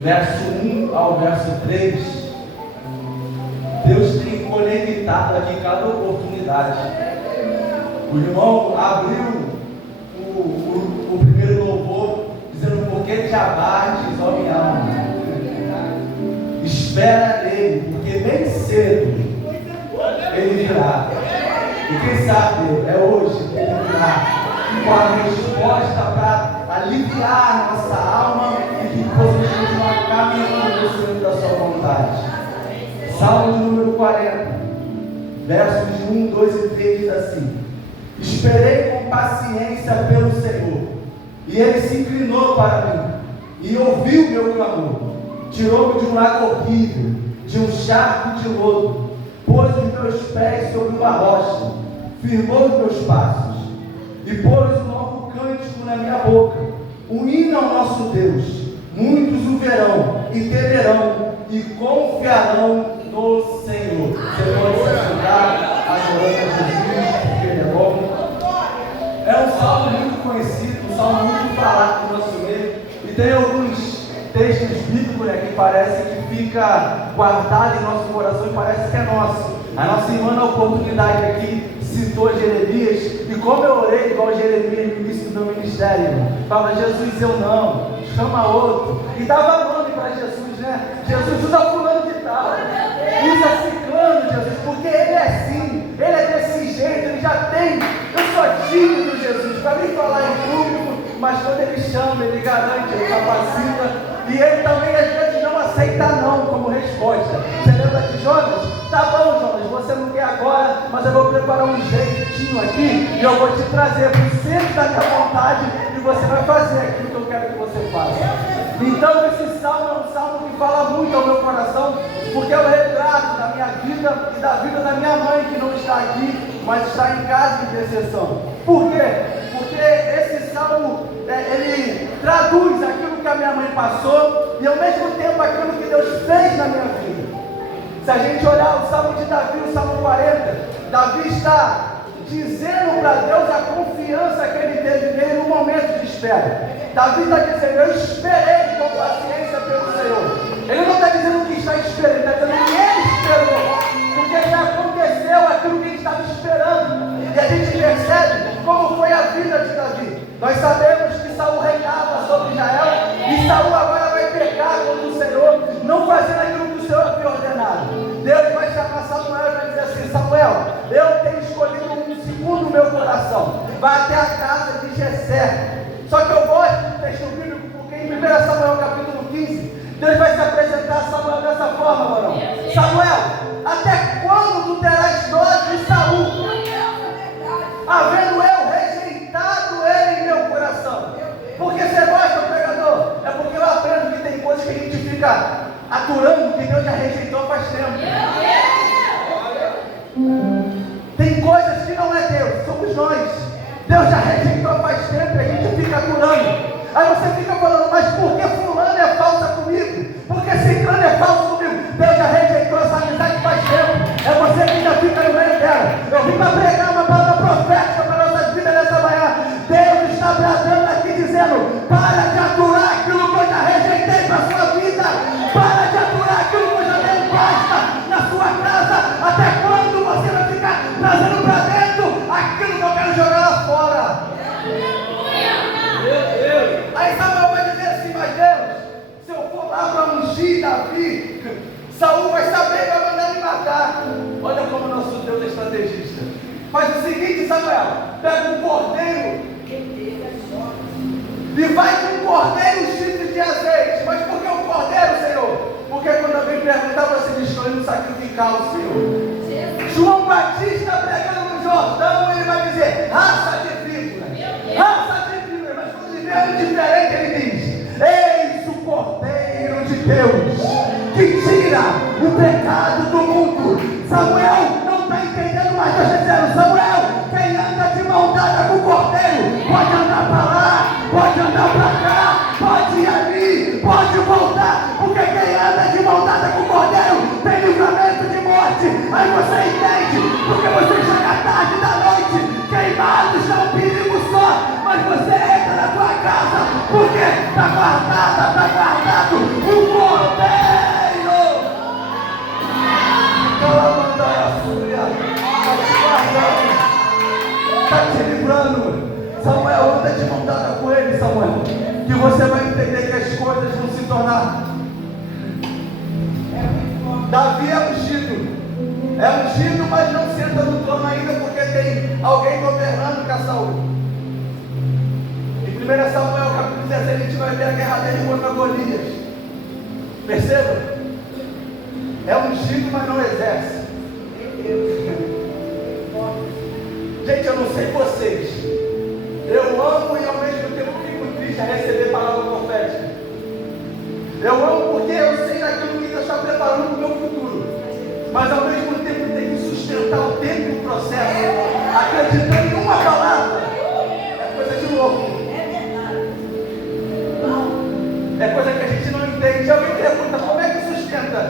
verso 1 ao verso 3, Deus tem conectado aqui cada oportunidade. O irmão abriu o primeiro louvor dizendo: porque te abates, ó minha alma, espera nele, porque bem cedo ele virá. E quem sabe é hoje que ele virá com a resposta para aliviar nossa alma e que possamos continuar caminhando no centro da sua vontade. Salmo de número 40, versos de 1, 2 e 3 diz assim: esperei com paciência pelo Senhor, e ele se inclinou para mim e ouviu meu clamor. Tirou-me de um lago horrível, de um charco de lodo, pôs os meus pés sobre uma rocha, firmou os meus passos e pôs um novo cântico na minha boca, um hino ao nosso Deus. Muitos o verão e temerão e confiarão no Senhor. Você pode se ajudar adorando a Jesus, porque Ele é bom. É um salmo muito conhecido, um salmo muito falado no nosso meio, e tem alguns textos bíblicos, né, que parece que fica guardado em nosso coração e parece que é nosso. A nossa irmã, na oportunidade aqui, citou Jeremias, e como eu orei igual Jeremias no início do meu ministério, fala: Jesus, eu não, chama outro, e dava nome para Jesus, né? Jesus, usa fulano de tal, usa ciclano, Jesus, porque ele é assim, ele é desse jeito, ele já tem. Eu sou tímido, Jesus, para mim falar em público, mas quando ele chama, ele garante, ele capacita, e ele também às vezes não aceita não como resposta. Você lembra de Jonas? Tá bom, Jonas, você não quer agora, mas eu vou preparar um jeitinho aqui e eu vou te trazer para o centro da minha vontade e você vai fazer aquilo que eu quero que você faça. Então esse salmo é um salmo que fala muito ao meu coração, porque é o retrato da minha vida e da vida da minha mãe, que não está aqui, mas está em casa de intercessão. Por quê? Porque esse salmo, ele traduz aquilo que a minha mãe passou e ao mesmo tempo aquilo que Deus fez na minha vida. Se a gente olhar o Salmo de Davi, o Salmo 40, Davi está dizendo para Deus a confiança que ele teve nele no momento de espera. Davi está dizendo: eu esperei com paciência pelo Senhor. Ele não está dizendo que está esperando, ele está dizendo que ele esperou, porque já aconteceu aquilo que ele estava esperando. E a gente percebe como foi a vida de Davi. Nós sabemos que Saul reinava sobre Israel, e Saul agora vai pecar contra o Senhor, não fazendo aquilo que o Senhor havia ordenado. Deus vai chamar Samuel e vai dizer assim: Samuel, eu tenho escolhido um segundo o meu coração, vai até a casa de Jessé. Só que eu gosto do texto bíblico, porque em 1 Samuel capítulo 15, Deus vai se apresentar a Samuel dessa forma, varão: Samuel, até quando tu terás dó de Saul, havendo eu rejeitado ele em meu coração? Porque você gosta, pregador? É porque eu aprendo que tem coisas que a gente fica aturando, que Deus já rejeitou faz tempo. Tem coisas que não é Deus, somos nós. Deus já rejeitou faz tempo e a gente fica aturando. Aí você fica falando: mas por que fulano é falsa comigo? Por que ciclano é falso comigo? Deus já rejeitou essa amizade faz tempo. É você que ainda fica no meio dela. Eu vim para pregar uma palavra profética para a nossa vida nessa manhã. Deus está bradando aqui dizendo: para de aturar aquilo que eu já rejeitei para a sua vida. Para de aturar aquilo que eu já dei basta na sua casa. Até quando você vai ficar trazendo para dentro aquilo que eu quero jogar lá fora? Aí Samuel vai dizer assim: mas Deus, se eu for lá para ungir Davi, Saul vai saber e vai mandar me matar. Olha como o nosso Deus é estrategista. Faz o seguinte, Samuel: pega um cordeiro e vai com um cordeiro chifre de azeite. Mas por que o cordeiro, Senhor? Porque quando alguém perguntar, você diz: estou indo sacrificar o Senhor. João Batista pregando no Jordão, ele vai dizer: raça de víbora, raça de víbora. Mas quando ele vê algo diferente, ele diz: eis o Cordeiro de Deus, que tira o pecado do mundo. Samuel não está entendendo mais. Deus está dizendo: Samuel, quem anda de mão dada com o Cordeiro pode andar para lá, pode andar para cá, pode ir ali, pode voltar, porque quem anda de mão dada com o Cordeiro tem livramento de morte. Aí você entende, porque você chega tarde da noite, queimado, está um perigo só, mas você entra na tua casa, porque está guardado um está te livrando. Samuel, anda de mão dada com ele, Samuel, que você vai entender que as coisas vão se tornar. Davi é ungido, mas não senta no trono ainda, porque tem alguém governando com a Saul. Em 1 Samuel capítulo 16 a gente vai ver a guerra dele contra Golias. Perceba? É ungido, mas não exerce. Gente, eu não sei vocês, eu amo e ao mesmo tempo fico triste a receber palavra profética. Eu amo porque eu sei daquilo que Deus está preparando para o meu futuro, mas ao mesmo tempo tem que sustentar o tempo e o processo, acreditando em uma palavra. É coisa de louco, é coisa que a gente não entende. Alguém pergunta, como é que sustenta?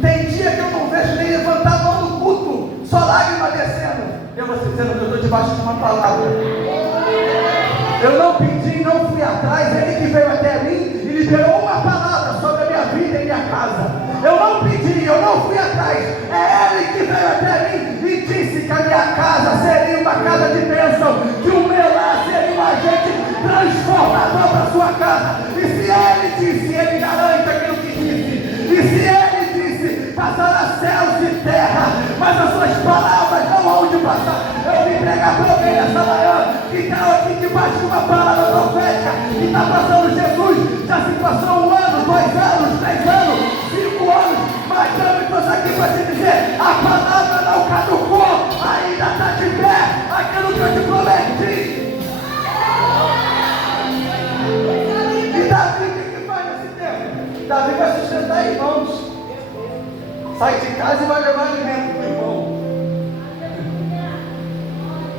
Tem dia que eu não vejo nem levantar a mão no culto, só lágrima descendo. Eu vou dizendo que eu estou debaixo de uma palavra. Eu não pedi, não fui atrás. Ele que veio até mim e liberou uma palavra sobre a minha vida e minha casa. Eu não pedi, eu não fui atrás. É Ele que veio até mim e disse que a minha casa seria uma casa de bênção, que o meu lar seria um agente transformador para a sua casa. E se Ele disse, Ele garante aquilo que disse. E se Ele disse, passará céus e terra, mas as suas palavras não hão de passar. Eu vim pregar para alguém nessa manhã que está aqui debaixo de uma palavra profética, que está passando Jesus, já se passou 1 ano, 2 anos, 3 anos, 5 anos, mas eu estou aqui para te dizer, a palavra não caducou, ainda está de pé, aquilo que eu te prometi. E Davi, o que faz nesse tempo? Davi vai sustentar irmãos. Sai de casa e vai levar alimento para o irmão.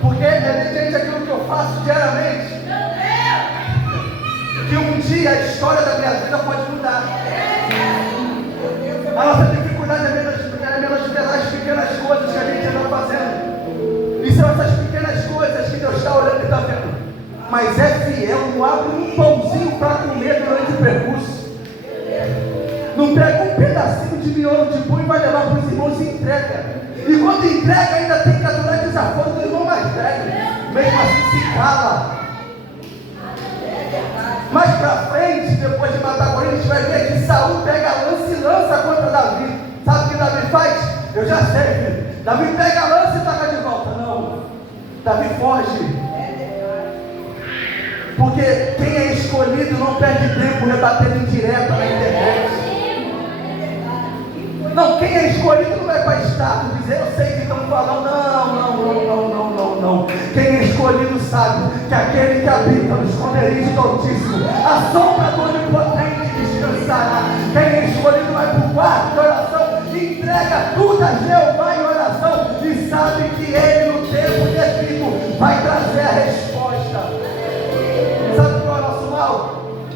Porque é mediante aquilo que eu faço diariamente que um dia a história da minha vida pode mudar. A nossa dificuldade é menosprezar as pequenas coisas que a gente está fazendo. E são essas pequenas coisas que Deus está olhando e está vendo. Mas é fiel, não abre um pãozinho para comer durante o percurso. Não pega um pedacinho de miolo de pão e vai levar para os irmãos e entrega. E quando entrega, ainda tem que aturar desaforo do irmão mais velho. Mesmo assim se cala. Mais para frente, depois de matar Golias, a gente vai ver que Saul pega a lança e lança contra Davi. Sabe o que Davi faz? Eu já sei, filho. Davi pega a lança e taca de volta. Não. Davi foge. Porque quem é escolhido não perde tempo rebatendo indireta na internet. Não, quem é escolhido não vai para estado dizer, eu sei que estão falando, não. Quem é escolhido sabe que aquele que habita no esconderijo do Altíssimo, a sombra do Onipotente descansará. Quem é escolhido vai para o quarto de oração, entrega tudo a Jeová em oração e sabe que Ele no tempo devido vai trazer a resposta. Sabe qual é o nosso mal?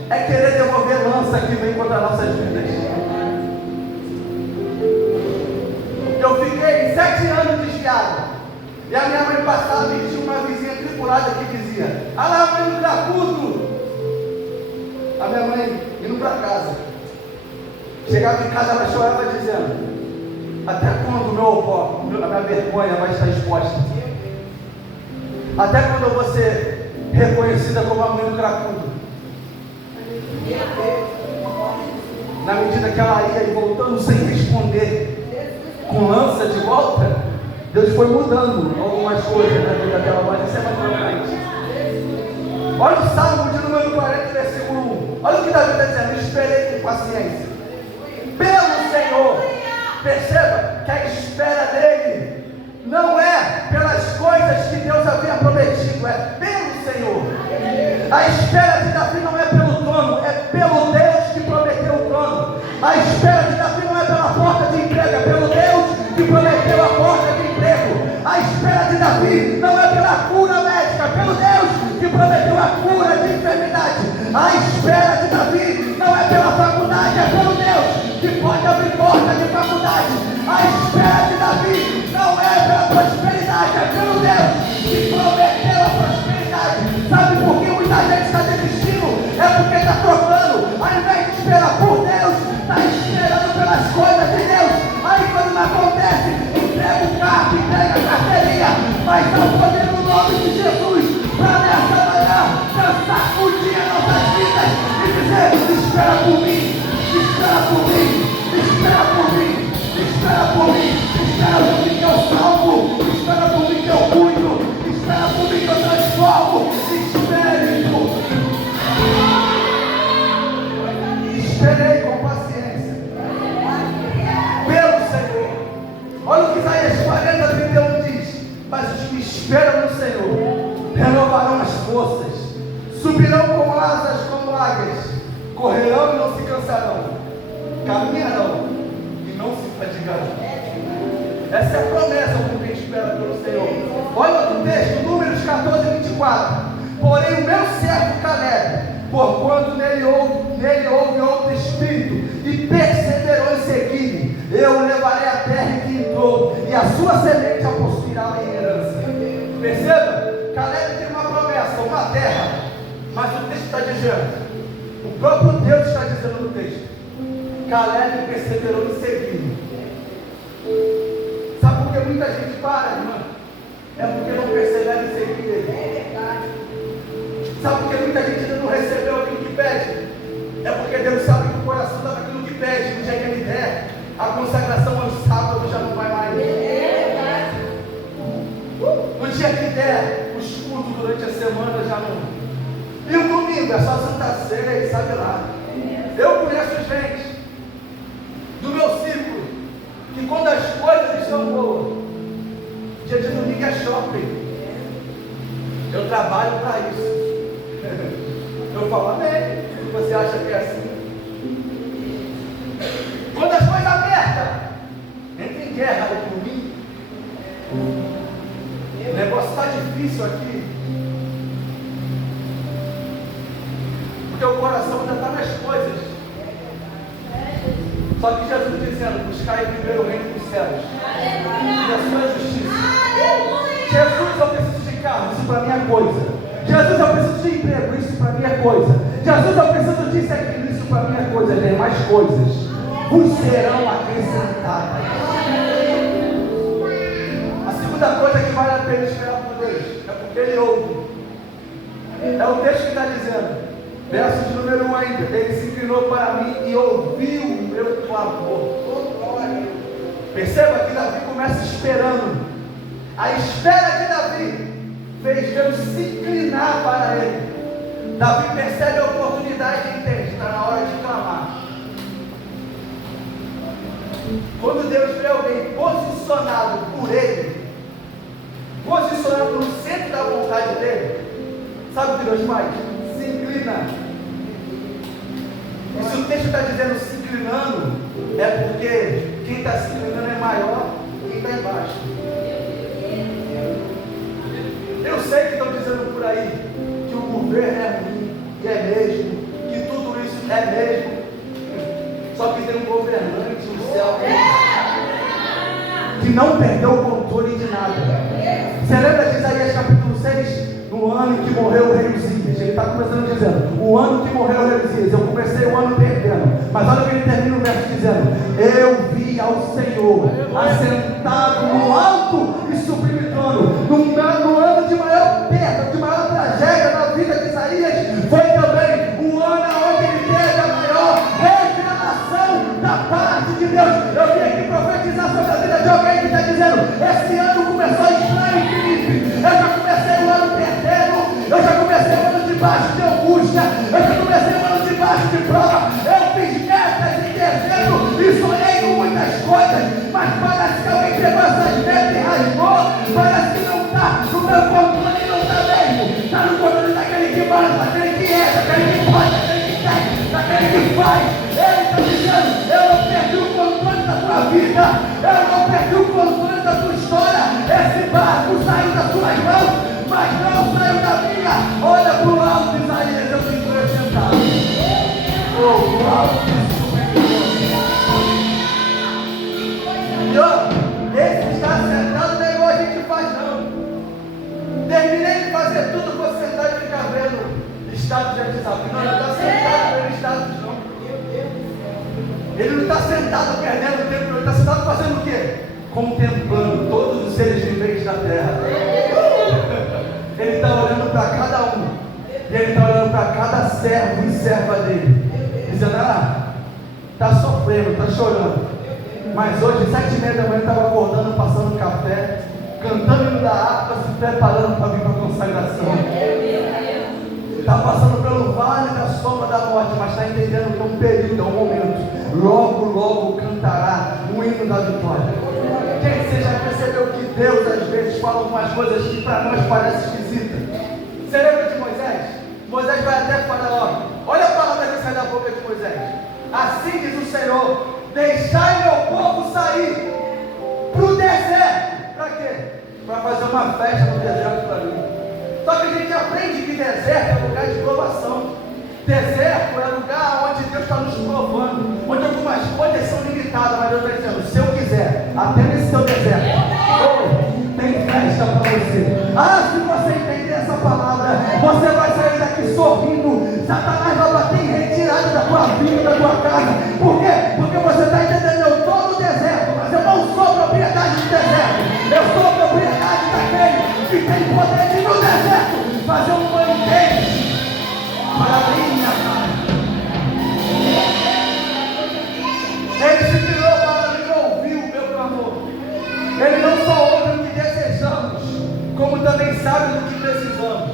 É querer devolver lança que vem contra nossas vidas. Eu fiquei 7 anos desviado. E a minha mãe passava e tinha uma vizinha tripulada que dizia: ah lá, mãe do Caputo. A minha mãe indo para casa. Chegava em casa, ela chorava dizendo: até quando a minha vergonha vai estar exposta? Até quando eu vou ser reconhecida como a mãe do cracudo? Na medida que ela ia e voltando sem responder, com lança de volta, Deus foi mudando algumas coisas na vida dela, mas isso é mais pra frente. Olha o Salmo de número 40, versículo 1. Olha o que Davi está dizendo: esperei com paciência pelo Senhor. Perceba que a espera dele não é pelas coisas que Deus havia prometido, é pelo Senhor. A espera de Davi não é pelo trono, é pelo Deus que prometeu o trono. A espera de Davi não é pela porta de emprego, é pelo Deus que prometeu a porta de emprego. A espera de Davi não é pela cura médica, é pelo Deus que prometeu a cura de enfermidade. A espera de Davi não é pela faculdade, é pelo Deus que pode abrir porta de faculdade. A espera de Davi não é pela prosperidade, é pelo Deus que prometeu a prosperidade. Sabe por que muita gente está desistindo? É porque está trocando. Ao invés de esperar por Deus, está esperando pelas coisas de Deus. Aí quando não acontece, entrega o carro, entrega a carteirinha, mas não poder espera por mim, espera por mim, espera por mim, espera por mim, espera por mim que eu salvo, espera por mim que eu cuido, espera por mim que eu transformo, espere por mim. Esperei com paciência pelo Senhor. Olha o que Isaías 40:31 diz: mas os que esperam no Senhor renovarão as forças, subirão com asas como águias, correrão e não se cansarão, caminharão e não se fatigarão. Essa é a promessa do que espera pelo Senhor. Olha outro texto, Números 14:24. Porém o meu servo Caleb, porquanto nele houve outro espírito, e perseverou em seguir-me, eu o levarei à terra que entrou, e a sua semente a possuirá em herança. Perceba, Caleb tem uma promessa, uma terra, mas o texto está dizendo, o próprio Deus está dizendo no texto, Caleb perseverou em seguir-me. Sabe por que muita gente para, irmã? É porque não persevera em seguir ele. É verdade. Sabe por que muita gente ainda não recebeu aquilo que pede? É porque Deus sabe que o coração está naquilo que pede. No dia que ele der, a consagração aos sábados já não vai mais. No dia que der, os cultos durante a semana já não. E o domingo é só Santa Ceia e sabe lá. Eu conheço gente do meu círculo que quando as coisas estão boas, dia de domingo é shopping. Eu trabalho para isso. Eu falo amém. Você acha que é assim? Quando as coisas apertam, entra em guerra aí comigo. O negócio está difícil aqui. Porque o coração ainda está nas coisas. Só que Jesus dizendo, buscai primeiro o reino dos céus e a sua justiça. Jesus, eu preciso de carro, isso para mim é coisa. Jesus, eu preciso de emprego, isso para mim é coisa. Jesus, eu preciso disso e aquilo, isso para mim é coisa. Tem mais coisas, vos serão acrescentadas. A segunda coisa que vale a pena esperar por Deus é porque Ele ouve. É o texto que está dizendo, verso de número 1 ainda, Ele se inclinou para mim e ouviu o meu clamor. Perceba que Davi começa esperando. A espera de Davi fez Deus se inclinar para ele. Davi percebe a oportunidade e entende, está na hora de clamar. Quando Deus vê alguém posicionado por ele, posicionado no centro da vontade dele, sabe o que Deus faz? Se inclina. E se o texto está dizendo se inclinando, é porque quem está se inclinando é maior que quem está embaixo. Eu sei que estão dizendo por aí que o governo é ruim, e é mesmo, que tudo isso é mesmo. Só que tem um governante no céu que não perdeu o controle de nada. Você lembra de Isaías capítulo 6? No ano que morreu o rei Uzias, ele está começando dizendo, o ano que morreu o rei Uzias, eu comecei o ano perdendo, mas olha o que ele termina o verso dizendo, eu vi ao Senhor assentado no alto e sublime trono. No ano de maior perda, de maior tragédia na vida de Isaías, foi também o ano onde ele teve a maior revelação da parte de Deus. Eu vim aqui profetizar sobre a vida de alguém que está dizendo, esse ano começou estranho, Felipe, eu já comecei o ano perdendo, eu já comecei o ano debaixo de angústia, eu já comecei o ano debaixo de prova, eu fiz metas em dezembro e sonhei com muitas coisas, mas parece que alguém pegou essas metas e rasgou, parece que não está no meu controle, não está mesmo, está no controle daquele que manda, daquele que é, daquele que pode, daquele que tem, daquele que faz. Ele está dizendo, eu não perdi o controle da tua vida, eu não perdi o controle da tua história, esse barco saiu das tuas mãos, mas não saiu da minha. Olha para o alto, Isaías, eu tenho acrescentado. O alto. E ó, esse está sentado não é igual a gente faz não. Terminei de fazer tudo, vou sentar e ficar vendo estado de WhatsApp. Não, ele está sentado vendo status não. Ele não está sentado perdendo tempo, ele está sentado fazendo o quê? Contemplando todos os seres viventes da terra. Ele está olhando para cada um. E ele está olhando para cada servo e serva dele. dizendo, está sofrendo, está chorando. Mas hoje, 7h30 da manhã, estava acordando, passando café, cantando hino da harpa, se preparando para vir para a consagração. Está passando pelo vale da sombra da morte, mas está entendendo que é um período, é um momento. Logo, logo cantará o hino da vitória. Gente, você já percebeu que Deus às vezes fala algumas coisas que para nós parecem esquisitas? Você lembra de Moisés? Moisés vai até Faraó. Olha a palavra que sai da boca de Moisés. Assim diz o Senhor: deixai meu povo sair para o deserto. Para quê? Para fazer uma festa no deserto para mim. Só que a gente aprende que deserto é lugar de provação. Deserto é lugar onde Deus está nos provando, onde algumas coisas são limitadas, mas Deus está dizendo, se eu quiser, até nesse seu deserto, tem festa para você. Se você entender essa palavra, você vai sair daqui sorrindo. Satanás vai bater em retirada da tua vida, da tua casa. Por quê? Porque você está entendendo, eu estou no deserto, mas eu não sou propriedade do deserto. Eu sou propriedade daquele que tem poder de no deserto fazer um banquete para a minha casa. Ele se virou para mim e ouviu o meu clamor. Ele não só ouve o que desejamos, como também sabe do que precisamos.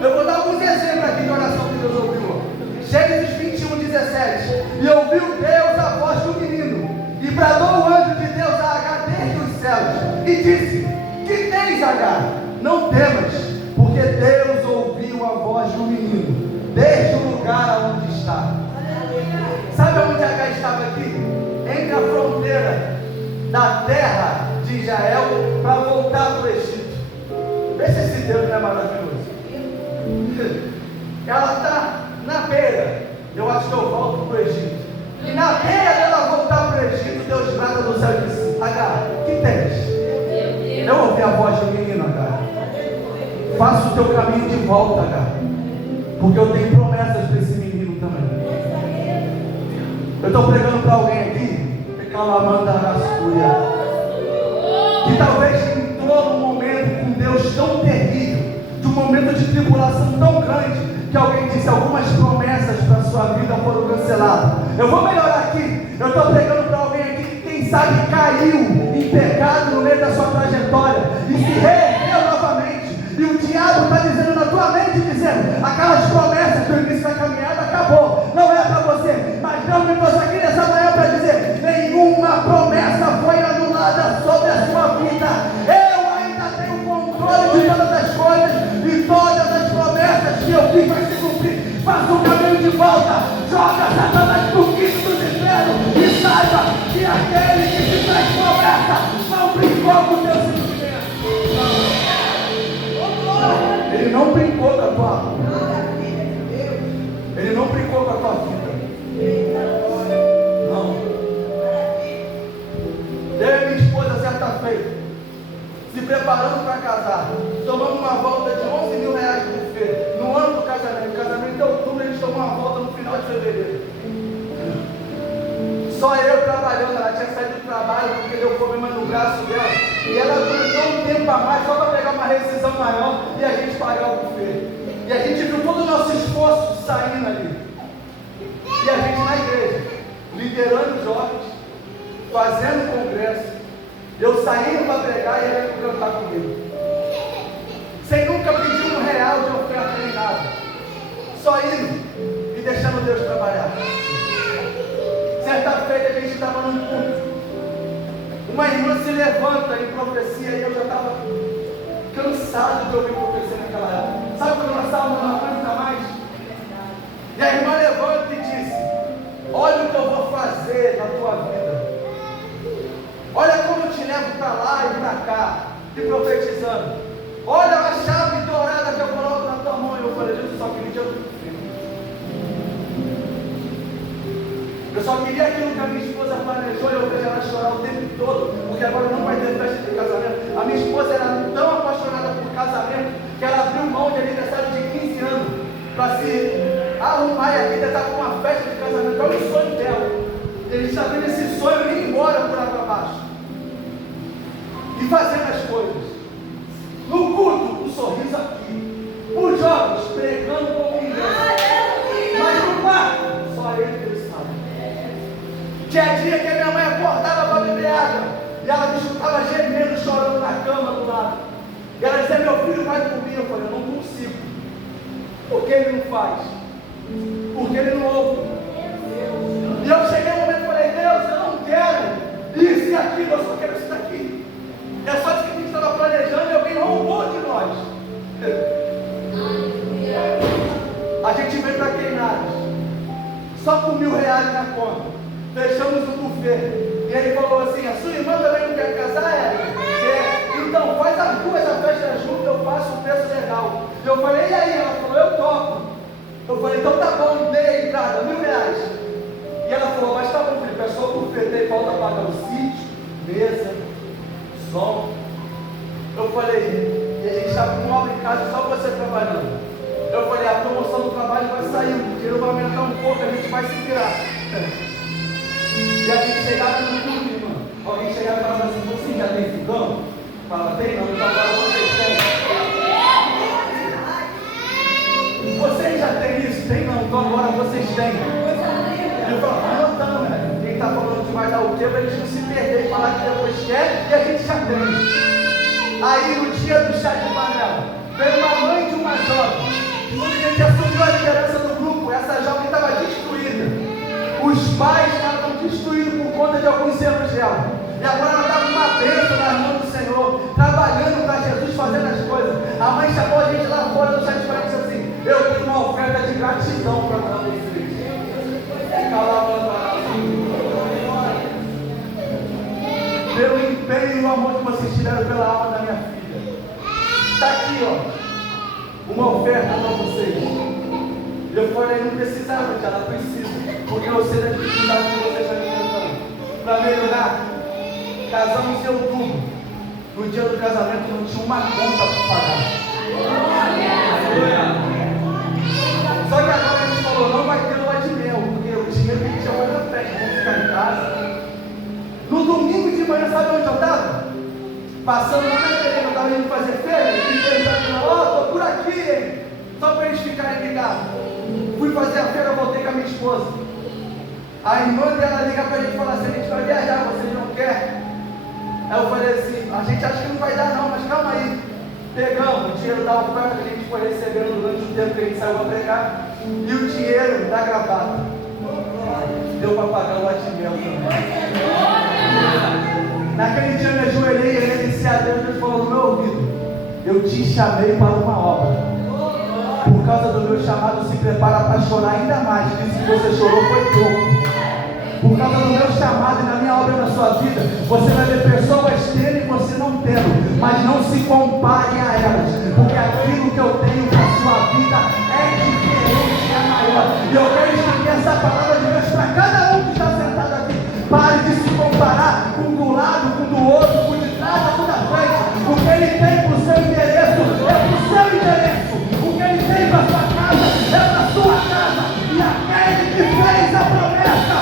Eu vou dar alguns exemplos aqui de oração que Deus ouviu. Gênesis 21:17. E ouviu Deus a voz do menino, e bradou o anjo de Deus a Agar desde os céus, e disse: que tens, Agar? Não temas, porque Deus ouviu a voz do menino, desde o lugar onde está. Sabe onde Agar estava aqui? Entre a fronteira da terra de Israel para voltar para o Egito. Vê se esse Deus não é maravilhoso. Ela está na beira. Eu acho que eu volto para o Egito. E na beira dela voltar para o Egito, Deus brada do céu e disse: Agar, que tens? Eu ouvi a voz do menino, Agar. Faça o teu caminho de volta, Agar, porque eu tenho promessas para esse menino também. Eu estou pregando para alguém aqui, que talvez entrou num momento com Deus tão terrível, de um momento de tribulação tão grande, que alguém disse algumas promessas para a sua vida foram canceladas. Eu vou melhorar aqui. Eu estou pregando para alguém aqui que quem sabe caiu em pecado no meio da sua trajetória e se reergueu novamente. E o diabo está dizendo na tua mente, dizendo, aquelas promessas do início da caminhada acabou, não é para você. Mas Deus me trouxe aqui nessa manhã para dizer, nenhuma promessa foi anulada sobre a sua vida. Eu ainda tenho controle de todas as coisas, e todas as promessas que eu fiz vai se cumprir. Faça o caminho de volta, joga Satanás no quinto dos infernos, e saiba que aquele que te faz promessa não brincou com o teu sentimento. Ele não brincou com a tua vida. Ele não brincou com a tua vida. Não. Eu e minha esposa, certa feita, se preparando para casar, tomamos uma volta de 11 mil reais no buffet, no ano do casamento. O casamento é outubro, eles tomam uma volta no final de fevereiro. Só eu trabalhando, ela tinha saído do trabalho porque deu problema no braço dela, e ela aguentou um tempo a mais só para pegar uma rescisão maior e a gente pagar o buffet. E a gente viu todo o nosso esforço saindo ali. E a gente na igreja, liderando jovens, fazendo congresso, eu saindo para pregar e ela indo cantar comigo. Sem nunca pedir R$1 de oferta nem nada. Só indo e deixando Deus trabalhar. Certa feita a gente estava num culto. Uma irmã se levanta em profecia e eu já estava cansado de ouvir profecia naquela época. Sabe quando nós estávamos não aguenta mais? E a irmã levanta e disse: olha o que eu vou fazer na tua vida. Olha como eu te levo para lá e para cá, e profetizando. Olha a chave dourada que eu coloco na tua mão. E eu falei, Jesus, só queria te Eu só queria aquilo que a minha esposa planejou, e eu vejo ela chorar o tempo todo, porque agora não vai ter festa de casamento. A minha esposa era tão apaixonada por casamento, que ela abriu mão de aniversário de 15 anos, para se arrumar e aqui estar com uma festa de casamento. É o sonho dela. E a gente está vendo esse sonho ir embora por lá para baixo. E fazendo as coisas. No culto, um sorriso aqui. Os jovens pregando com ninguém. Mas no quarto, só ele. Tinha dia que a minha mãe acordava para beber água e ela me escutava gemendo, chorando na cama do lado. E ela dizia: meu filho vai dormir. Eu falei: eu não consigo. Por que ele não faz? Porque ele não ouve. E eu cheguei no momento e falei: Deus, eu não quero isso e aquilo, eu só quero isso daqui. É só isso que a gente estava planejando e alguém roubou de nós. A gente veio para Queinares, só com R$1.000 na conta. Fechamos o buffet. E ele falou assim: a sua irmã também não quer casar? Quer. Então faz as duas a festa junto, eu faço um preço legal. Eu falei: e aí? Ela falou: eu topo. Eu falei: então tá bom, dei a entrada, R$1.000. E ela falou: mas tá bom, filho, é só o buffet, tem falta pagar o sítio, mesa, som. Eu falei: e a gente está com uma obra em casa, só você trabalhando. Eu falei: a promoção do trabalho vai sair, o dinheiro vai aumentar um pouco, a gente vai se virar. E a gente chegava no domingo, mano. Alguém chegava e falava assim: você já tem fogão? Falava: tem não, então agora vocês têm. Vocês já têm isso? Tem não, então agora vocês têm. Eu falava: anotando, né? Quem está falando que vai dar o quê, para a gente não se perder e falar que depois quer, e a gente já tem. Aí no dia do chá de panela, veio uma mãe de uma jovem. Quando a gente assumiu a liderança do grupo, essa jovem estava destruída. Os pais estavam destruídos por conta de alguns erros dela. E agora ela estava uma bênção nas mãos do Senhor, trabalhando para Jesus, fazendo as coisas. A mãe chamou a gente lá fora do chá de panela e disse assim: eu tenho uma oferta de gratidão para dar vocês. Pelo empenho e o amor que vocês tiveram pela alma da minha filha. Está aqui, ó, uma oferta para vocês. Eu falei: não precisava de ela, precisa, porque eu sei da dificuldade que vocês estão enfrentando. Para melhorar, casamos em outubro. No dia do casamento não tinha uma conta para pagar. Só que agora a gente falou: não vai ter lua de mel, porque o dinheiro que a gente já foi na festa, vamos ficar em casa. No domingo de manhã, sabe onde eu estava? Passando lá na igreja, eu estava indo fazer feira, e perguntando: ó, estou por aqui, hein? Só para eles ficarem ligados. Fui fazer a feira, voltei com a minha esposa. A irmã dela liga para a gente e fala assim: a gente vai viajar, vocês não querem? Aí eu falei assim: a gente acha que não vai dar não, mas calma aí. Pegamos o dinheiro da oferta que a gente foi recebendo durante o tempo que a gente saiu para pregar, e o dinheiro da gravata. Deu para pagar o atimel também. Naquele dia eu me ajoelhei e agradeci a Deus. Deus falou no meu ouvido: eu te chamei para uma obra. Por causa do meu chamado, se prepara para chorar ainda mais. Isso que você chorou foi pouco. Por causa do meu chamado e da minha obra na sua vida, você vai ver pessoas tendo e você não tendo, mas não se compare a elas, porque aquilo que eu tenho para a sua vida é diferente, é maior. E eu quero estender essa palavra de Deus para cada um que está sentado aqui. Pare de se comparar com do lado, com do outro, com de trás, com da frente. O que ele tem para o seu endereço é para o seu endereço. O que ele tem para a sua casa é para a sua casa. E aquele que fez a promessa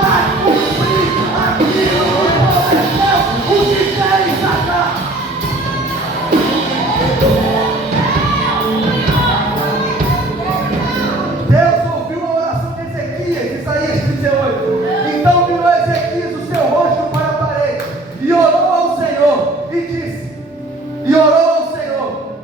vai cumprir aquilo que prometeu, o que fez a dar. Deus ouviu a oração de Ezequias, Isaías 38. Então virou Ezequias o seu rosto para a parede e orou ao Senhor e disse,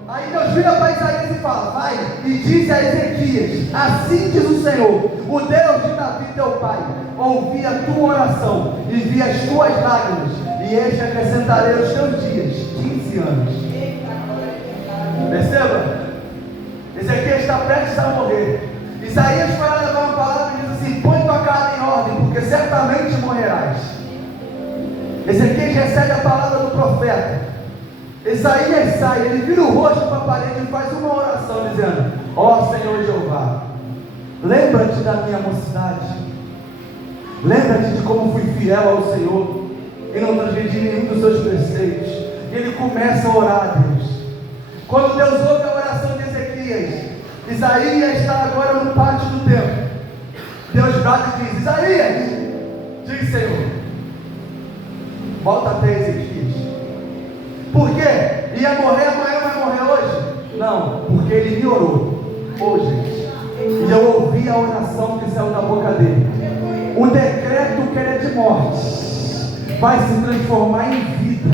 aí Deus vira para Isaías e fala: vai e diz a Ezequias: assim diz o Senhor, o Deus de Davi teu pai, ouvi a tua oração e vi as tuas lágrimas, e este acrescentarei os teus dias, 15 anos. Perceba? Ezequias está prestes a morrer. Isaías foi lá levar uma palavra e diz assim: põe tua casa em ordem, porque certamente morrerás. Ezequias recebe a palavra do profeta. Isaías sai, ele vira o rosto para a parede e faz uma oração dizendo: ó Senhor Jeová, lembra-te da minha mocidade, lembra-te de como fui fiel ao Senhor e não transgredi nenhum dos seus preceitos. E ele começa a orar a Deus. Quando Deus ouve a oração de Ezequias, Isaías está agora no pátio do templo. Deus bate e diz: Isaías, diz Senhor, volta até Ezequias. Por quê? Ia morrer amanhã, vai morrer hoje? Não, porque ele me orou hoje. E eu ouvi a oração que saiu da boca dele. Um decreto que era de morte vai se transformar em vida.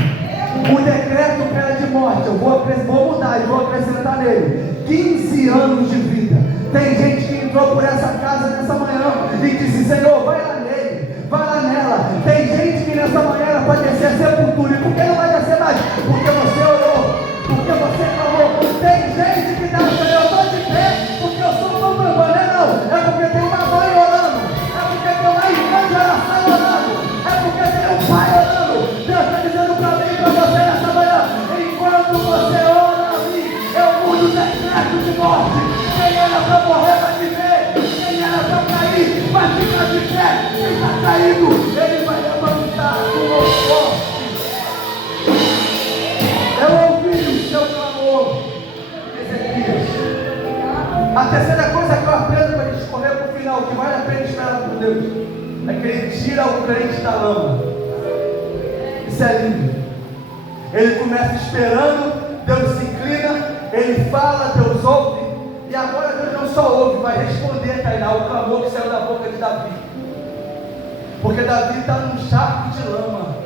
O decreto que era de morte, eu vou mudar e vou acrescentar nele 15 anos de vida. Tem gente que entrou por essa casa nessa manhã e disse: Senhor, vai lá nele, vai lá nela. Tem gente que nessa manhã pode descer a sepultura. E por que não vai descer mais? Porque você orou, porque você clamou. Tem gente que está dizendo: eu estou de pé porque eu sou uma bambana. Não, é porque tem uma mãe orando, é porque tem uma irmã de oração orando, é porque tem um pai orando. Deus está dizendo para mim e para você nessa manhã: enquanto você ora a mim, eu mudo o decreto de morte. Quem era para morrer vai viver, quem era para cair vai ficar de pé. Quem está caído, ele vai levantar com louvor. Eu ouvi o seu clamor, Ezequias. A terceira coisa que eu aprendo para a gente correr para o final, que vale a pena esperar por Deus, é que ele tira o crente da lama. Isso é lindo. Ele começa esperando, Deus se inclina, ele fala, Deus ouve. E agora Deus não só ouve, vai responder, Tainá, o clamor que saiu da boca de Davi. Porque Davi está num charco de lama.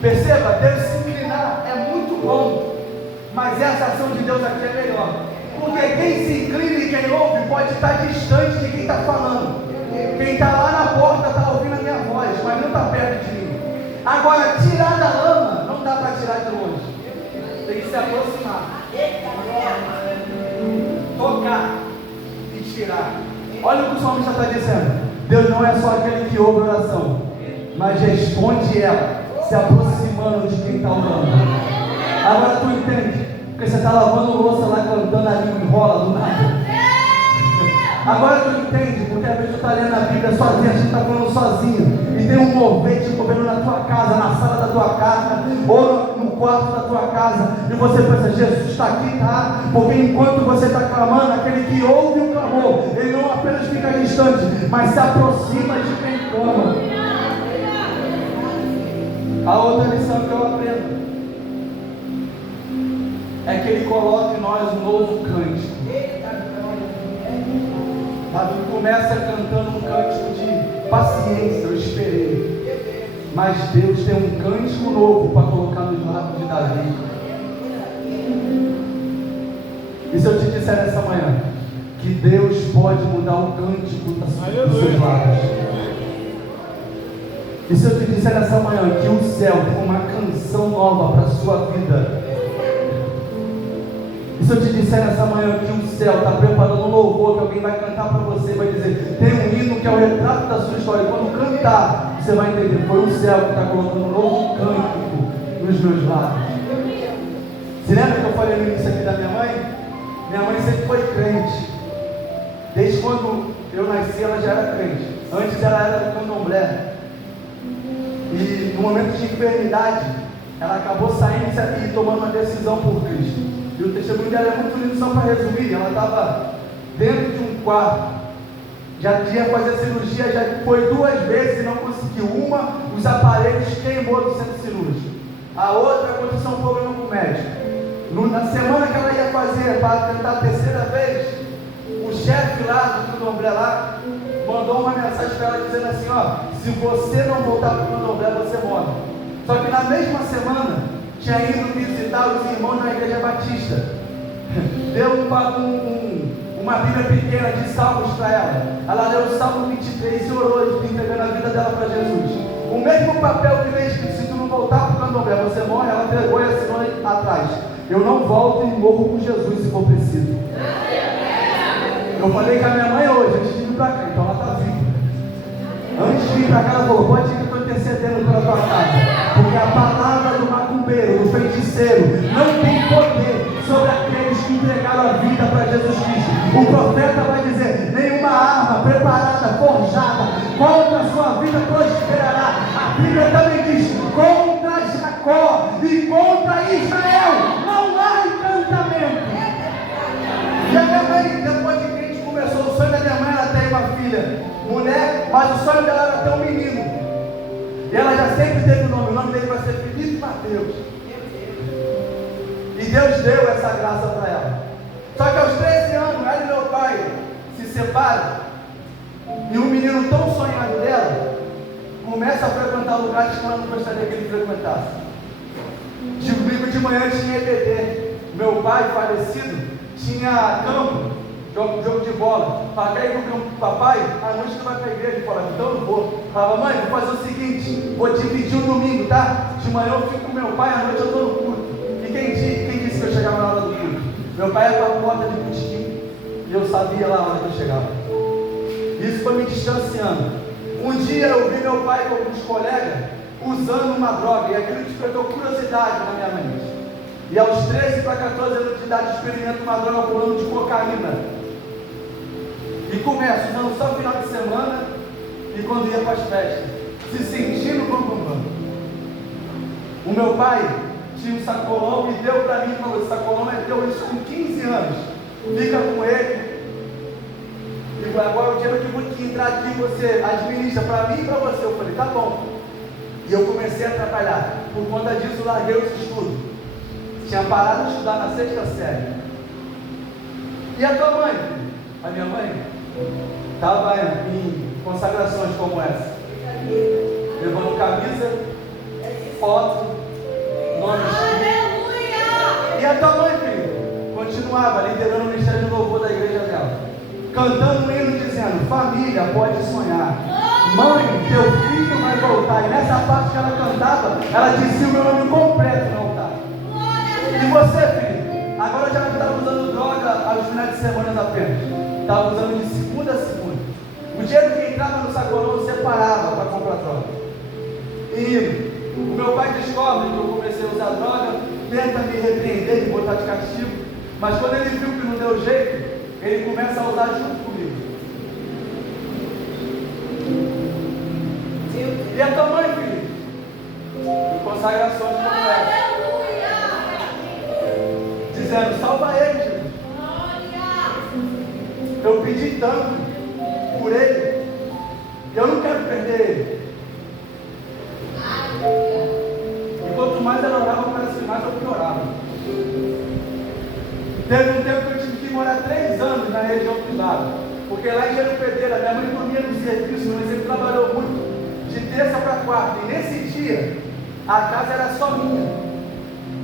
Perceba, Deus se inclinar é muito bom, mas essa ação de Deus aqui é melhor. Porque quem se inclina e quem ouve pode estar distante de quem está falando. Quem está lá na porta está ouvindo a minha voz, mas não está perto de mim. Agora, tirar da lama não dá para tirar de longe. Tem que se aproximar, tocar e tirar. Olha o que o salmista está dizendo: Deus não é só aquele que ouve a oração, mas responde ela, se aproximando de quem está orando. Agora tu entende, porque você está lavando louça lá, cantando a língua, enrola do nada. Agora tu entende, porque às vezes tu está lendo a Bíblia sozinho, a gente está falando sozinho, e tem um movente movendo na tua casa, na sala da tua casa, ou no quarto da tua casa, e você pensa: Jesus está aqui, tá? Porque enquanto você está clamando, aquele que ouve o clamor, ele não apenas fica distante, mas se aproxima de quem clama. A outra lição que eu aprendo é que ele coloca em nós um novo cântico. Davi começa cantando um cântico de paciência, eu esperei. Mas Deus tem um cântico novo para colocar nos lábios de Davi. E se eu te disser nessa manhã que Deus pode mudar o cântico dos seus lábios? E se eu te disser nessa manhã que o céu tem uma canção nova para a sua vida? E se eu te disser nessa manhã que o céu está preparando um louvor que alguém vai cantar para você, vai dizer: tem um hino que é o retrato da sua história, e quando cantar, você vai entender: foi o céu que está colocando um novo cântico nos meus lábios. Se lembra que eu falei no início aqui da minha mãe? Minha mãe sempre foi crente. Desde quando eu nasci, ela já era crente. Antes ela era do candomblé. E no momento de enfermidade, ela acabou saindo e tomando uma decisão por Cristo. E o testemunho dela é muito lindo, só para resumir. Ela estava dentro de um quarto, já tinha fazer cirurgia, já foi 2 vezes e não conseguiu. Uma, os aparelhos queimou do centro cirúrgico. A outra, aconteceu um problema com o médico. Na semana que ela ia fazer, para tentar a 3ª vez, o chefe lá do candomblé lá mandou uma mensagem para ela dizendo assim: ó, se você não voltar para o candomblé, você morre. Só que na mesma semana tinha ido visitar os irmãos na igreja batista. Deu uma Bíblia pequena de salmos para ela. Ela leu o Salmo 23 e orou, entregando a vida dela para Jesus. O mesmo papel que veio escrito: se tu não voltar para o candomblé, você morre. Ela pegou e assinou atrás: eu não volto e morro com Jesus se for preciso. Eu falei com a minha mãe hoje, antes de vir para cá, então ela está viva. Antes de vir para cá, ela falou: pode ir que eu estou intercedendo pela tua casa. Porque a palavra do macumbeiro, do feiticeiro, não tem poder sobre aqueles que entregaram a vida para Jesus Cristo. O profeta vai dizer: nenhuma arma preparada, forjada contra a sua vida prosperará. A Bíblia também diz: contra Jacó e contra Israel não há encantamento. E a minha mãe, depois que a gente começou, o sonho da minha mãe era ter uma filha mulher, mas o sonho dela era ter um menino. E ela já sempre teve o nome dele vai ser Felipe Mateus. E Deus deu essa graça para ela. Só que aos 13 anos, ela e meu pai se separam. E um menino tão sonhado dela começa a frequentar lugares que eu não gostaria que ele frequentasse. Domingo de manhã tinha EBD. Meu pai falecido tinha campo, jogo de bola. Paguei com o campo do papai, à noite tu vai para a igreja. Eu falava, então eu vou. Falava, mãe, vou fazer o seguinte, vou dividir o domingo, tá? De manhã eu fico com meu pai, à noite eu estou no culto. E quem disse que eu chegava na hora do culto? Meu pai ia para a porta de botiquim e eu sabia lá a hora que eu chegava. Isso foi me distanciando. Um dia eu vi meu pai com alguns colegas usando uma droga, e aquilo despertou curiosidade na minha mente. E aos 13 para 14 anos de idade experimento uma droga por ano de cocaína. E começo usando só no final de semana e quando ia para as festas, se sentindo bam. O meu pai tinha um sacolão e deu para mim e falou: esse sacolão é teu, isso com 15 anos. Fica com ele. E agora o dia que eu vou entrar aqui, você administra para mim e para você. Eu falei, tá bom. E eu comecei a trabalhar. Por conta disso, larguei os estudos. Tinha parado de estudar na 6ª série. E a tua mãe? A minha mãe estava em consagrações como essa, levando camisa, foto, nome escrito. E a tua mãe, filho, continuava liderando o ministério de louvor da igreja dela, cantando um hino dizendo: família pode sonhar, mãe, teu filho vai voltar. E nessa parte que ela cantava, ela dizia o meu nome completo no altar. E você, filho, agora já não estava usando droga aos finais de semana apenas, estava usando de segunda a segunda. O dinheiro que entrava no sacolão eu separava para comprar droga. E o meu pai descobre que eu comecei a usar droga, tenta me repreender, me botar de castigo, mas quando ele viu que não deu jeito, ele começa a usar junto comigo. E a tua mãe, filho? Consagrações como essa, dizendo: salva ele, Jesus. Eu pedi tanto por ele, e eu não quero perder ele. E quanto mais ela orava, parece que mais eu piorava. Teve um tempo que eu tive que morar 3 anos na região privada, porque lá em Jerupedeira, minha mãe dormia no serviço, mas ele trabalhou muito, de terça para quarta, e nesse dia, a casa era só minha.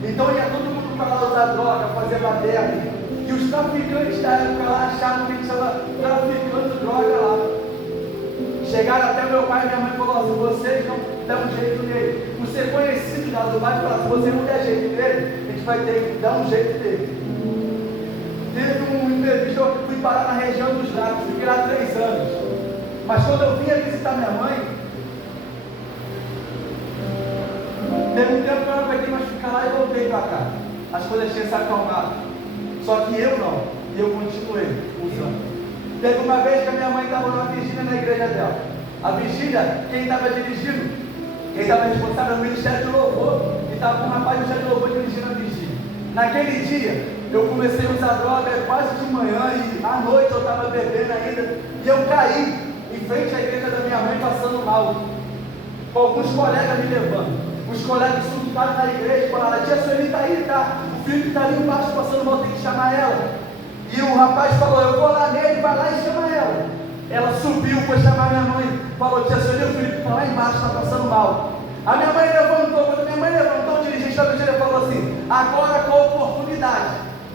Então ia todo mundo para lá usar droga, fazer baderna. E os traficantes da época lá acharam que a gente estava traficando droga lá. Chegaram até meu pai e minha mãe e falaram assim: vocês não dão um jeito nele. Por ser conhecido lá do bairro, falaram: se você não der jeito nele, a gente vai ter que dar um jeito nele. Teve um imprevisto, eu fui parar na região dos lagos, fiquei lá 3 anos. Mas quando eu vinha visitar minha mãe, teve um tempo que eu não aguentei mais ficar lá e voltei para cá. As coisas tinham se acalmado. Só que eu não, e eu continuei usando. Teve uma vez que a minha mãe estava numa vigília na igreja dela. A vigília, quem estava dirigindo, quem estava responsável era o Ministério de Louvor, e estava com um rapaz do Ministério de Louvor dirigindo a vigília. Naquele dia, eu comecei a usar droga quase de manhã, e à noite eu estava bebendo ainda, e eu caí em frente à igreja da minha mãe passando mal, com alguns colegas me levando. Os colegas ficaram na igreja e falaram: tia Sueli está aí, tá? O filho que está ali embaixo passando mal, tem que chamar ela. E o rapaz falou: eu vou lá nele, vai lá e chama ela. Ela subiu, foi chamar minha mãe, falou: tia Sueli, o filho que está lá embaixo está passando mal. A minha mãe levantou, quando minha mãe levantou, o dirigente da vigília falou assim: agora com a oportunidade,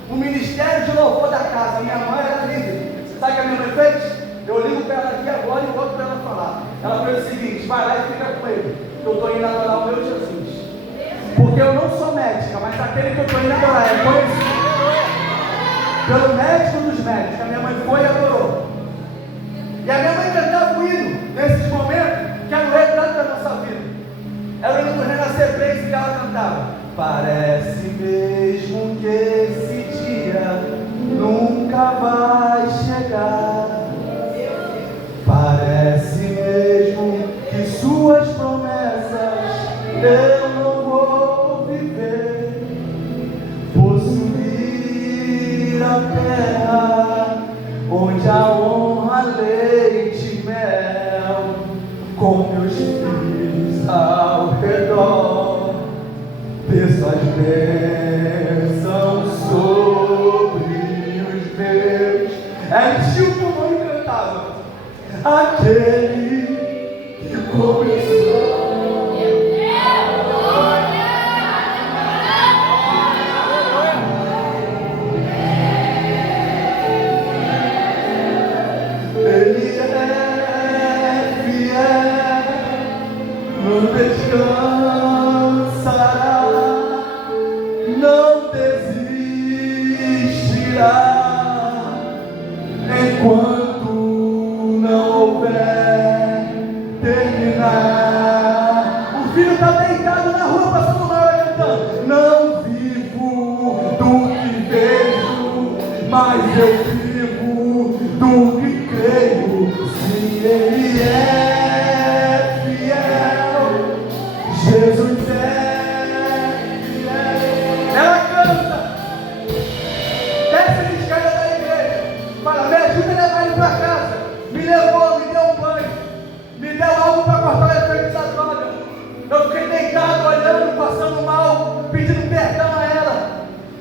o Ministério de Louvor da casa, minha mãe era líder. Sabe o que a minha mãe fez? Eu ligo para ela aqui agora e volto para ela falar. Ela fez o seguinte: vai lá e fica com ele. Eu estou indo adorar o meu Jesus. Porque eu não sou médica, mas aquele que eu estou indo adorar é conhecido pelo médico dos médicos. A minha mãe foi e adorou. E a minha mãe cantava o hino nesses momentos que era o retrato da nossa vida. Era o hino do Renascer Praise que ela cantava. Parece mesmo que esse dia nunca vai chegar. Parece mesmo que suas promessas eu não vou viver. Vou subir a terra onde a honra, leite e mel, com meus filhos ao redor, desço as bênçãos sobre os meus. É tipo como ele cantava: aquele que começou descansará, não desistirá, enquanto não houver terminar. O filho está deitado na rua, passando mal, cantando: não vivo do que vejo, mas eu vivo do que creio. Se Ele é fiel, Jesus é fiel. Ela canta, desce a escada da igreja, fala: me ajuda a levar ele para casa. Me levou, me deu um banho, me deu algo para cortar o efeito da droga. Eu fiquei deitado, olhando, passando mal, pedindo perdão a ela.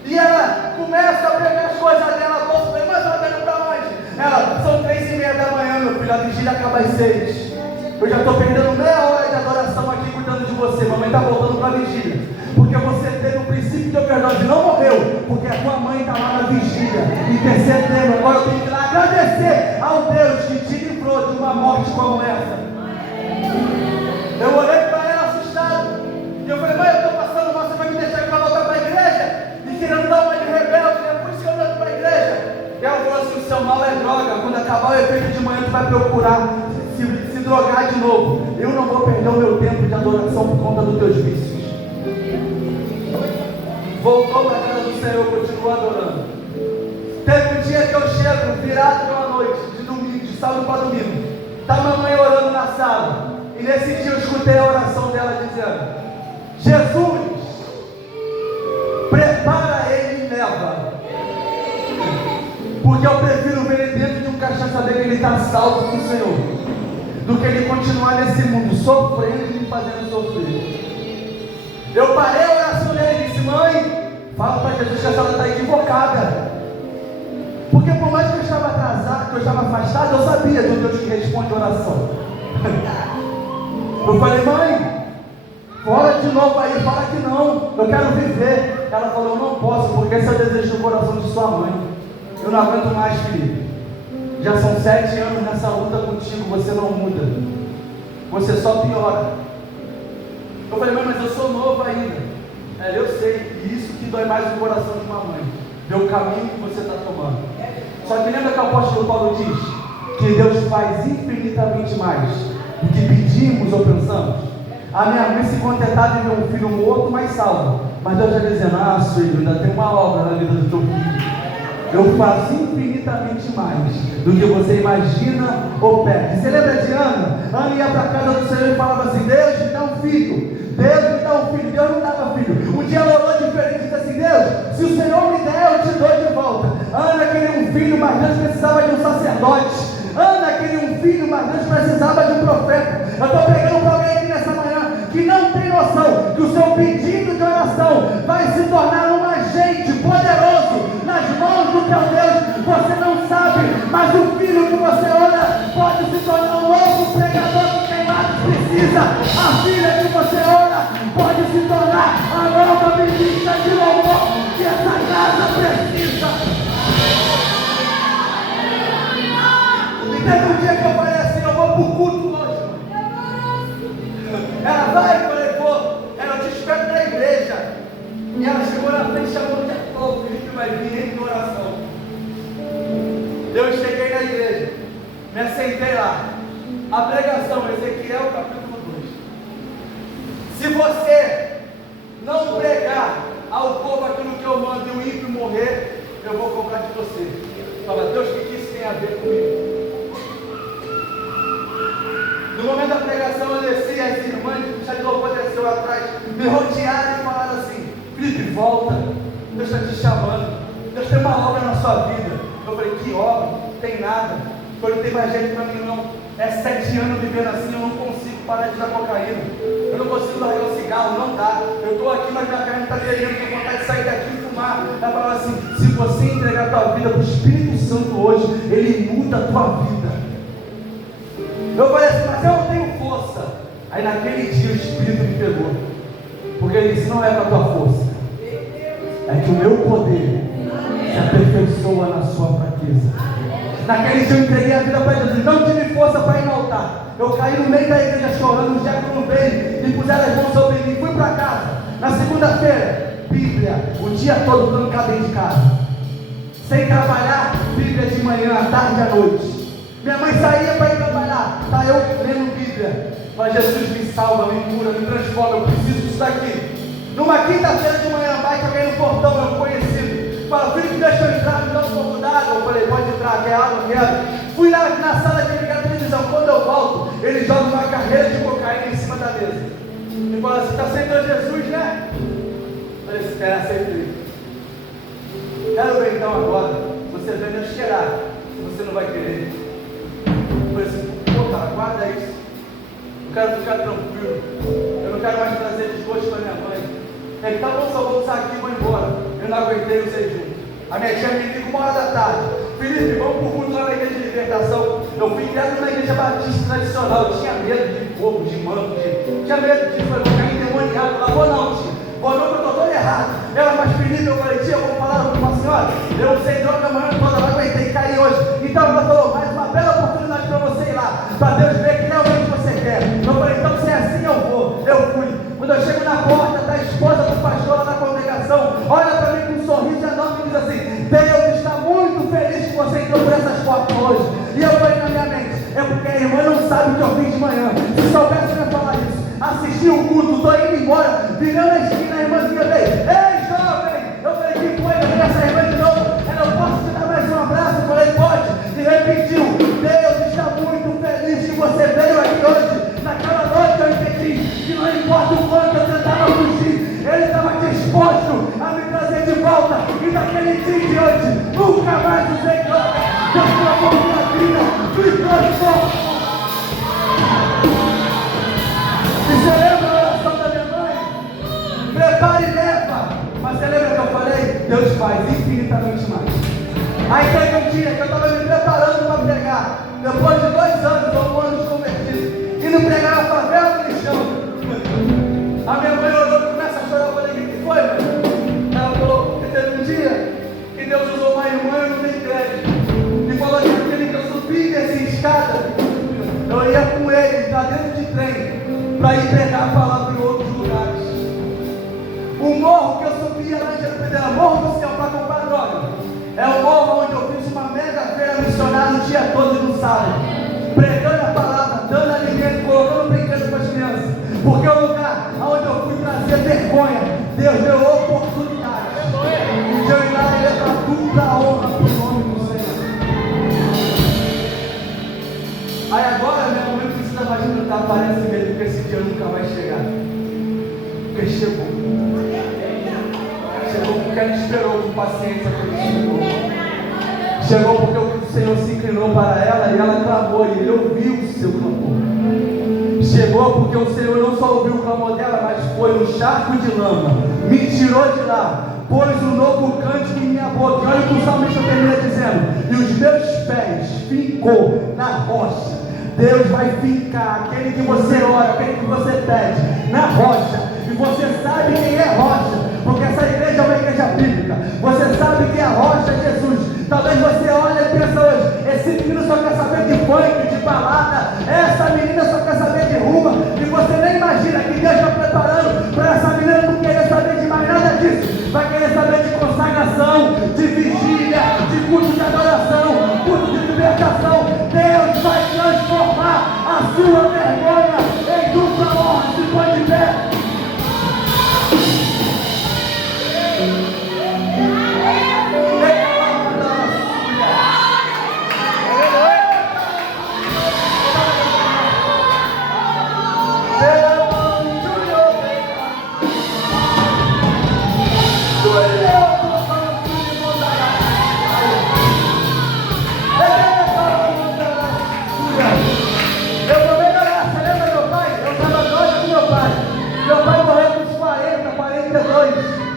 E ela começa a pegar as coisas dela, a bolsa. Falei: mas ela está indo para onde? Ela: são 3:30 da manhã, meu filho, a vigília acaba às 6. Eu já estou perdendo meia hora de adoração aqui cuidando de você. Mamãe está voltando para a vigília, porque você teve o princípio de overdose, não morreu, porque a tua mãe está lá na vigília, intercedendo. Agora eu tenho que ir lá agradecer ao Deus que te livrou de uma morte como essa. Eu olhei para ela assustado, e eu falei: mãe, eu estou passando mal, você vai me deixar aqui para voltar para a igreja? E querendo dar uma de rebelde, né? Por isso que eu não estou para a igreja. E ela falou assim: o seu mal é droga, quando acabar o efeito de manhã tu vai procurar se drogar de novo. Eu não vou perder o meu tempo de adoração por conta dos teus vícios. Voltou para a casa do Senhor, continuou adorando. Teve um dia que eu chego, virado pela noite, de domingo, de sábado para domingo. Está a mamãe orando na sala. E nesse dia eu escutei a oração dela dizendo: Jesus, prepara ele e leva. Porque eu prefiro ver ele dentro de um caixão, saber que ele está salvo com o Senhor, do que ele continuar nesse mundo sofrendo e me fazendo sofrer. Eu parei a oração dele e disse: mãe, fala para Jesus que a senhora está equivocada. Porque por mais que eu estava atrasado, que eu estava afastado, eu sabia de um Deus que responde a oração. Eu falei: mãe, fora de novo aí, fala que não, eu quero viver. Ela falou: eu não posso, porque esse é o desejo do coração de sua mãe. Eu não aguento mais, Felipe. Já são 7 anos nessa luta contigo, você não muda, você só piora. Eu falei: mãe, mas eu sou novo ainda. Ela: eu sei, e isso que dói mais no coração de uma mãe, ver o caminho que você está tomando. Só que lembra que o apóstolo Paulo diz que Deus faz infinitamente mais do que pedimos ou pensamos? A minha mãe se contentava de ver um filho morto, mas salvo. Mas Deus está dizendo: ah, filho, ainda tem uma obra na vida do teu filho. Eu faço infinitamente mais do que você imagina ou pede. Você lembra de Ana? Ana ia para a casa do Senhor e falava assim: Deus me dá um filho, Deus me dá um filho. Deus não dava filho. Um dia ela orou diferente e disse assim: Deus, se o Senhor me der, eu te dou de volta. Ana queria um filho, mas Deus precisava de um sacerdote. Ana queria um filho, mas Deus precisava de um profeta. Eu estou pregando para alguém aqui nessa manhã que não tem noção que o seu pedido de oração vai se tornar um agente poderoso nas mãos do teu Deus. Você não sabe, mas o filho que você ora pode se tornar um novo pregador que queimados precisa. A filha que você ora pode se tornar a nova ministra de louvor que essa casa precisa. E teve um dia que eu falei assim: eu vou para o culto hoje. Ela vai, eu falei: vou. Ela: eu te espero na igreja. E ela chegou na frente, chamou o dia todo: o Felipe vai vir em oração. Eu cheguei na igreja, me assentei lá. A pregação, Ezequiel capítulo 2. Se você não pregar ao povo aquilo que eu mando e o ímpio morrer, eu vou cobrar de você. Fala: Deus, o que isso tem a ver comigo? No momento da pregação eu desci, as irmãs já de louvor desceu atrás, me rodearam e falaram assim: Felipe, volta, Deus está te chamando, Deus tem uma obra na sua vida. Eu falei: que obra? Não tem nada. Eu não tem mais jeito para mim não. É 7 anos vivendo assim, eu não consigo parar de dar cocaína, eu não consigo largar o cigarro, não dá. Eu estou aqui, mas minha carne está tremendo, tenho vontade de sair daqui e fumar. Ela falou assim: se você entregar a tua vida para o Espírito Santo hoje, ele muda a tua vida. Eu falei assim: mas eu não tenho força. Aí naquele dia o Espírito me pegou, porque ele disse: não é com a tua força, é que o meu poder se aperfeiçoa na sua fraqueza. Naquele dia eu entreguei a vida para Jesus, não tive força para ir no altar. Eu caí no meio da igreja chorando, o diácono veio e puseram as mãos sobre mim, fui para casa. Na segunda-feira, Bíblia, o dia todo trancado dentro de casa. Sem trabalhar, Bíblia de manhã, à tarde e à noite. Minha mãe saía para ir trabalhar, tá eu lendo Bíblia. Mas Jesus me salva, me cura, me transforma, eu preciso disso daqui. Numa quinta-feira de manhã, bate alguém no portão, meu conhecido. Fala, filho, deixa eu entrar, me dá um pouco d'água. Eu falei, pode entrar, quer água, quero. Fui lá na sala de ligar a televisão. Quando eu volto, ele joga uma carreira de cocaína em cima da mesa. E fala assim, está aceitando Jesus, né? Eu falei, espera, aceitei. Quero ver então agora, você vem me cheirar, você não vai querer. Eu falei assim, pô cara, guarda isso. Eu quero ficar tranquilo. Eu não quero mais trazer desgosto para minha mãe. Ele, tá bom, só vou usar aqui e vou embora. Eu não aguentei, usei junto. A minha tia me liga 1h da tarde. Felipe, vamos pro culto lá na igreja de libertação. Eu fui criado numa igreja batista tradicional. Eu tinha medo de fogo, de manto, tinha medo disso. Eu vou cair endemoniado. Ela falou, não, tia. Boa noite, eu estou todo errado. Ela, mas Felipe, eu falei, tia, vou falar com uma senhora. Eu usei droga a manhã toda, não aguentei cair hoje. Então ela falou, mais uma bela oportunidade para você ir lá, para Deus ver que realmente você quer. Eu falei, então se é assim eu vou. Eu fui. Quando eu chego na porta, está a esposa do pastor lá da congregação, olha para mim com um sorriso enorme e diz assim, Deus está muito feliz que você entrou por essas portas hoje. E eu falei na minha mente, é porque a irmã não sabe o que eu fiz de manhã. Se soubesse, eu ia falar isso. Assisti o culto, estou indo embora, virando a esquina, a irmãzinha veio, ei jovem, eu falei, que foi, eu falei, essa irmã de novo, ela, eu posso te dar mais um abraço? Eu falei, pode, e repetiu, Deus está muito feliz que você veio aqui hoje. Naquela noite eu entendi que não importa o quanto eu tentava fugir, Ele estava disposto a me trazer de volta, e daquele dia em diante, nunca mais usei droga. Deus transformou minha vida, me transformou. E você lembra a oração da minha mãe? Prepare e leva. Mas você lembra que eu falei? Deus faz infinitamente mais. Aí teve um dia que eu estava me preparando para pregar. Depois de 2 anos, ou 1 ano de convertido, indo pregar na favela do lixão. A minha mãe olhou e começa a chorar. Eu falei, o que foi, mãe? Ela falou que teve um dia que Deus usou uma irmã e eu não dei crédito. E falou que aquele que eu subi dessa escada, eu ia com ele, está dentro de trem, para ir pregar a palavra em outros lugares. O morro que eu subia lá em Jerusalém, morro do céu para comprar droga, é o morro onde eu fiz uma mega feira missionária o dia todo no sábado, pregando a palavra, dando alimento, colocando brinquedo para as crianças, porque é o lugar onde eu fui trazer vergonha, Deus deu oportunidade de eu ir lá e levar tudo da honra para o nome do Senhor. Aí agora minha mãe precisa mais cantar, parece mesmo que esse dia nunca vai chegar. Porque chegou. Chegou porque ela esperou com paciência que ele chegou. Chegou porque o Senhor se inclinou para ela e ela clamou e ele ouviu o seu clamor. Chegou porque o Senhor não só ouviu o clamor dela, mas foi um charco de lama, me tirou de lá, pôs um novo cântico em minha boca. E olha o que o salmista termina dizendo: e os meus pés ficou na rocha. Deus vai ficar, aquele que você ora, aquele que você pede, na rocha. E você sabe quem é rocha, porque essa igreja é uma igreja bíblica. Você sabe que a rocha é Jesus. Talvez você olhe e pense hoje, esse menino só quer saber de funk, de balada, essa menina só quer saber de rua, e você nem imagina que Deus está preparando para essa menina não querer saber de mais nada disso. Vai querer saber de consagração, de vigília, de culto de adoração, culto de libertação. Deus vai transformar a sua vergonha em dupla honra. Se põe de pé.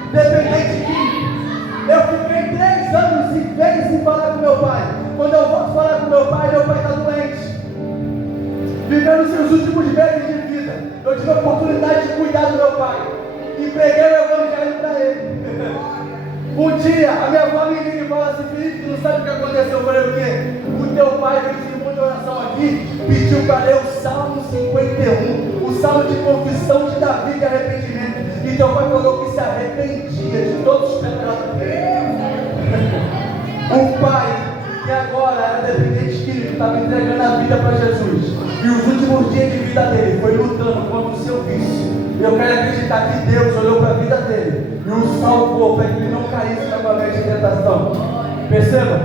Dependente de mim. Eu fiquei 3 anos e meio sem falar com meu pai. Quando eu volto falar com meu pai está doente, vivendo seus últimos meses de vida. Eu tive a oportunidade de cuidar do meu pai e preguei o evangelho para ele. Um dia a minha avó me liga e fala assim: Felipe, tu não sabe o que aconteceu? Eu falei: o quê? O teu pai fez um monte de oração aqui, pediu para ler o Salmo 51, o Salmo de confissão de Davi de arrependimento. E teu pai falou que se arrependia de todos os pecados dele. O pai, que agora era dependente químico, estava entregando a vida para Jesus. E os últimos dias de vida dele foi lutando contra o seu vício. Eu quero acreditar que Deus olhou para a vida dele e o salvou para que ele não caísse novamente em tentação. Perceba?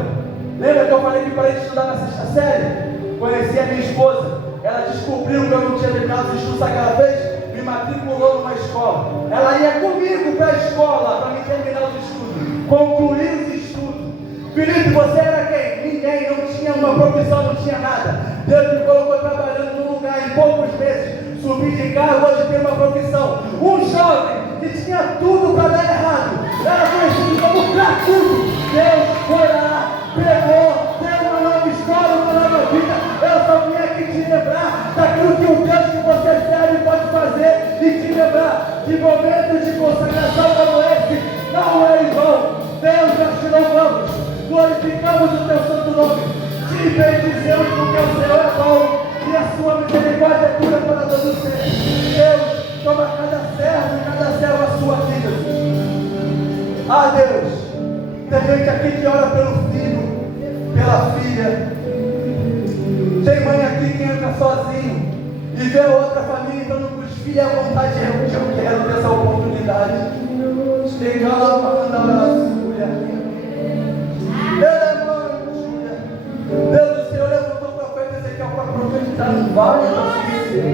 Lembra que eu falei que parei de estudar na sexta série? Conheci a minha esposa. Ela descobriu que eu não tinha terminado os estudos aquela vez, me matriculou numa escola. Ela ia comigo para a escola para me terminar os estudos, concluir os estudos. Felipe, você era quem? Ninguém, não tinha uma profissão, não tinha nada. Deus me colocou trabalhando num lugar em poucos meses. Subi de carro, hoje tem uma profissão. Um jovem que tinha tudo para dar errado, era conhecido como cracudo. Deus foi lá, pegou, deu uma nova história, uma nova vida. Eu só vim aqui te lembrar daquilo que o Deus que você serve pode fazer e te lembrar que momento de consagração como esse não é em vão. Deus, nós te louvamos, glorificamos o teu santo nome, te bendizemos porque o Senhor é bom e a sua misericórdia dura para todos sempre. Deus, toma cada servo e cada serva a sua vida. Ah, Deus, tem gente aqui que ora pelo filho, pela filha. Tem mãe aqui que entra sozinho e vê outra família dando para os filhos à vontade. Eu quero ter essa oportunidade. Chegar lá para mandar oração. Deus, o Senhor levantou o profeta Ezequiel para profetizar no vale da Síria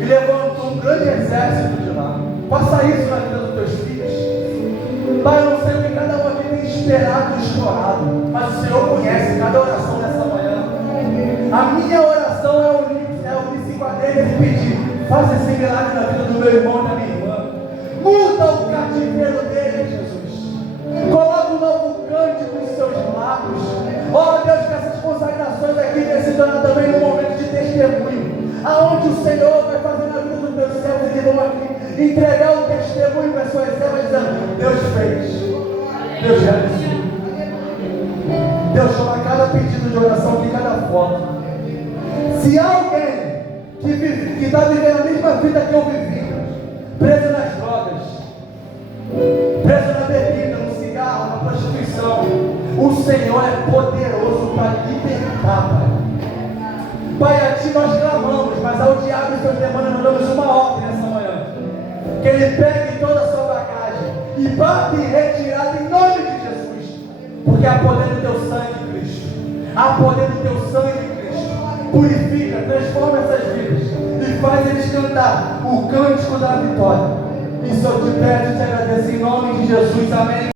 e levantou um grande exército de lá. Faça isso na vida dos teus filhos. Pai, eu não sei o que cada um aqui tem esperado e chorado, mas o Senhor conhece cada oração nessa manhã. A minha oração é unir-se com a dele e pedir: faça esse milagre na vida do meu irmão e da minha irmã. Muda o cativeiro dele, Jesus. Coloca um novo cântico em seus lábios. Oh Deus, que essas consagrações aqui tenham se tornado também um momento de testemunho, aonde o Senhor vai fazer na vida dos teus servos e vão aqui entregar o testemunho para as suas servas, dizendo: Deus fez, Deus realizou. Deus toma cada pedido de oração de cada foto. Se alguém que está vivendo a mesma vida que eu vivi, preso nas drogas, preso na bebida, no cigarro, na prostituição, o Senhor é poderoso para libertar, Pai. Pai, a Ti nós clamamos, mas ao diabo e seus demônios nós damos uma ordem nessa manhã: que ele pegue toda a sua bagagem e bata em retirada em nome de Jesus, porque há poder no Teu sangue, Cristo. Há poder no Teu sangue, Cristo. Purifica, transforma essas vidas e faz eles cantar o cântico da vitória. Isso eu te peço e te agradeço em nome de Jesus, amém.